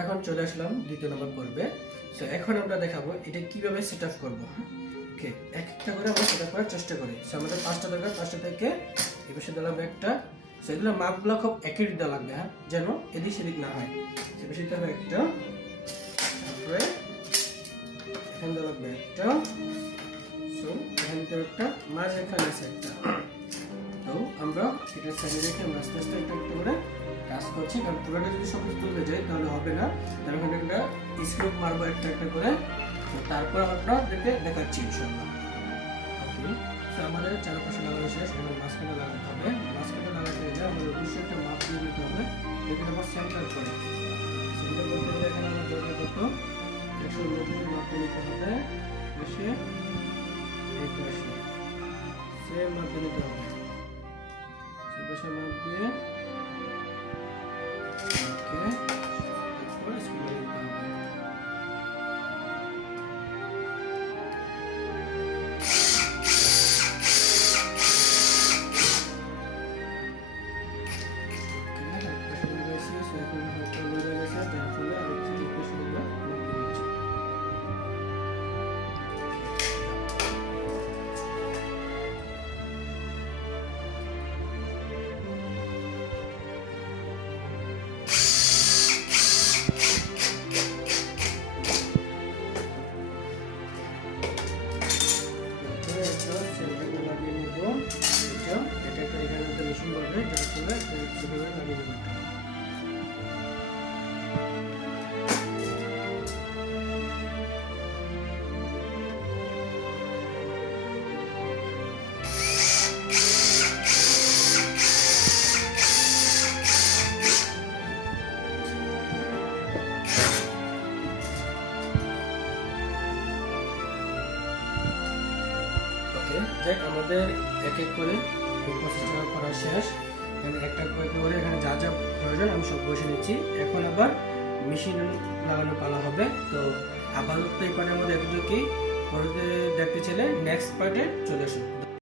এখন চলে আসলাম দ্বিতীয় নম্বর পর্বে। সো এখন আমরা দেখাবো এটা কিভাবে সেট আপ করবো। ওকে, এক একটা করে আমরা সেট আপ করার চেষ্টা করি। সো আমাদের পাঁচটা দরকার, পাঁচটা থেকে এই পাশে দিলাম একটা। সেগুলো মাপগুলো খুব একই দেওয়া লাগবে, হ্যাঁ, যেন এদিক সেদিক না হয়। সে পাশে দিতে হবে একটা, তারপরে এখানে দেওয়া লাগবে একটা। সো এখানে দিতে হবে একটা, মাঝ এখানে আছে একটা। তো আমরা এটা সাইডে রেখে আমরা আস্তে আস্তে একটা একটা করে কাজ করছি, কারণ পুরোটা যদি সব কিছু তুলে যায় তাহলে হবে না। তার ওখানে একটা স্ক্রু মারবো একটা একটা করে, তারপর আমরা দেখাচ্ছি ইনশাআল্লাহ। ওকে, তো আমাদের চারপাশে লাগানো শেষ, এবার মাঝখানে লাগাতে হবে। মাঝখানে লাগাতে গেলে আমাদের অবশ্যই একটা মাপ দিয়ে নিতে হবে, যেটা আবার সেন্টার করে। সেন্টার করতে গেলে এখানে আমার দরকার কত, 190 মাপ দিয়ে নিতে হবে। এসে এই পাশে সেম মাপ দিয়ে নিতে হবে, সেই পাশে মাপ দিয়ে ওকে, তারপর স্ক্রু দিতে হবে। আমাদের এক এক করে এই প্রসেসটা করা শেষ। একটা করে এখানে যা যা প্রয়োজন আমি সব বসে নিচ্ছি। এখন আবার মেশিন লাগানো পালা হবে। তো আপাতত এই পার্টের মধ্যে এতটুকুই, পরে দেখতে চাইলে নেক্সট পার্টে চলে আসুন।